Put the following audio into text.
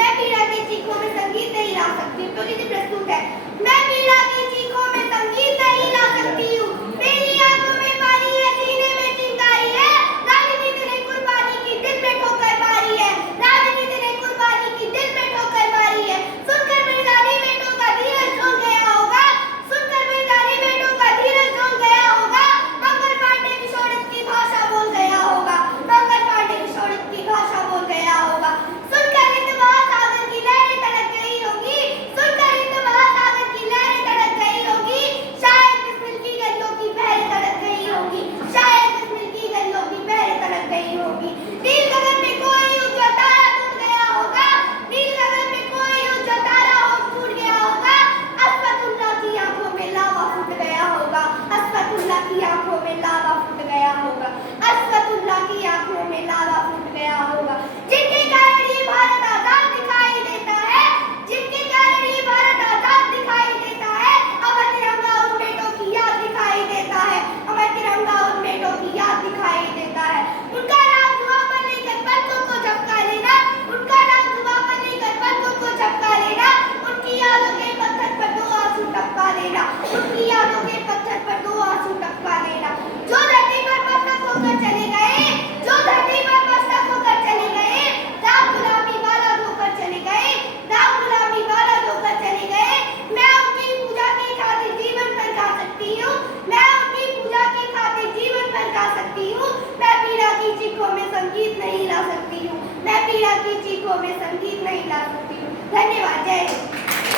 मैं पीड़ा की चीखों में संगीत नहीं ला सकती हूँ। तो लीजिए प्रस्तुत है। मैं पीड़ा की चीखों में संगीत नहीं ला सकती हूँ। मेरी आंखों में पानी है, सीने में चिंगारी है। राजनीति ने कुर्बानी की, दिल पे ठोकर मारी है। राजनीति ने कुर्बानी की, दिल पे ठोकर मारी है। सुनकर मिर्जारी बेटों का धीरज डोल गया होगा। सुनकर मिर्जारी बेटों का धीरज डोल गया होगा। मंगल पांडे विषोड़ित की भाषा बोल गया होगा। मंगल पांडे विषोड़ित की भाषा बोल गया होगा। सुनकर हिंद महासागर की लहरें तड़क गई होगी। सुनकर हिंद महासागर की लहरें तड़क गई होगी। शायद बिस्मिल की गलियों की बहरें तड़क गई होगी। शायद बिस्मिल की गलियों की बहरें तड़क गई होगी। नील गगन में कोई उज्जवल तारा टूट गया होगा। नील गगन में कोई उज्जवल तारा टूट गया होगा। अस्फतुल्लाह की आंखों में लावा फूट गया होगा। अस्फतुल्लाह की आंखों में लावा फूट गया होगा। अस्फतुल्लाह की आंखों में लावा फूट गया होगा। जिनके कारण ये भारत आजाद दिखाई देता है, जिनके कारण ये भारत आजाद दिखाई देता है, अमर तिरंगा उन बेटों की याद दिखाई देता है। अमर तिरंगा उन बेटों की याद दिखाई देता है। उनका नाम जुबां पर लेकर पलकों को झपका लेना। उनका नाम जुबां पर लेकर पलकों को झपका लेना। उनकी यादों के पत्थर पर दो आंसू टपका लेना। उनकी यादों के पत्थर पर दो आंसू टपका लेना। जो धरती पर मस्तक होकर चले गए, जो धरती पर मस्तक होकर चले गए, दाग गुलामी वाला धोकर चले गए, दाग गुलामी वाला धोकर चले गए। मैं उनकी पूजा की खातिर जीवन पर गा सकती हूँ। मैं उनकी पूजा की खातिर जीवन पर गा सकती हूँ। मैं पीड़ा की चीखों में संगीत नहीं ला सकती हूँ। मैं पीड़ा की चीखों में संगीत नहीं ला सकती हूँ। धन्यवाद। जय हिंद।